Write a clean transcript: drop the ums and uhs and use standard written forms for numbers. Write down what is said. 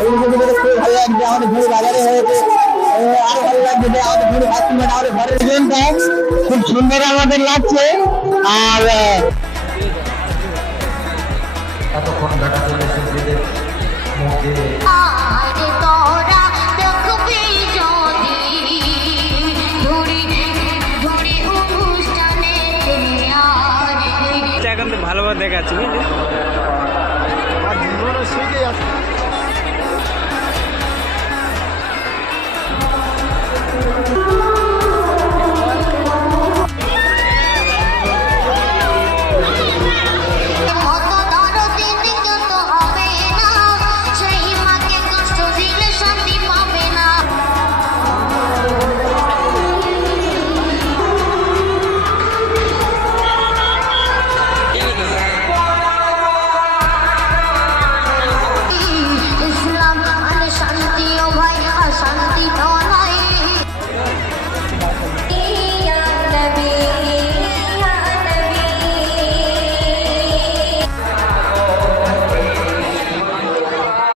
খুব ভালো লাগছে। আমাদের ঘুরে বাজারে হয়েছে, আরো ভালো লাগছে যে আমাদের ঘুরে কাস্টমার আমাদের ঘরের ইভেন্টটা খুব সুন্দর আমাদের লাগছে। আর এতক্ষণ দেখা চলেছে নিজেদের মধ্যে এখন তো ভালোভাবে দেখাচ্ছি বুঝলি।